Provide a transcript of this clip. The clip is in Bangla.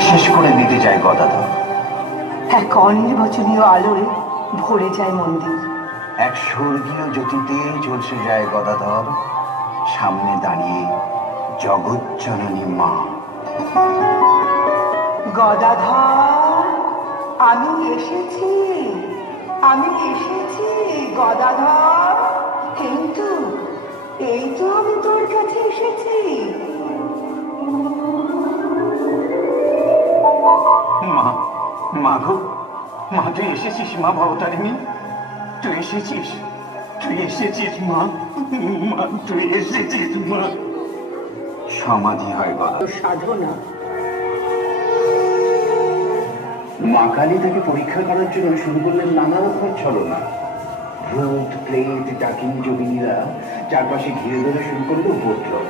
শেষ করে দিতে যায় গদাধর। এক অনির্বচনীয় আলোয় ভরে যায় মন্দির। এক স্বর্গীয় জ্যোতিতে ঝলসে যায় গদাধর, সামনে দাঁড়িয়ে জগজ্জননী মা। গদাধর, আমি এসেছি, আমি এসেছি গদাধর। কিন্তু এই তো আমি তোর কাছে এসেছি। মা, মা গো, মা তুই এসেছিস, মা ভবতারিণী, তুই এসেছিস, তুই এসেছিস মা, মা তুই এসেছিস মা। সমাধি হয় গদাধর। সাধনা। মা কালী তাকে পরীক্ষা করার জন্য শুরু করলেন নানা রকম ছলনা। ভূত, প্রেত, ডাকিনী, যোগিনীরা চারপাশে ঘিরে ধরে শুরু করলো উপদ্রব।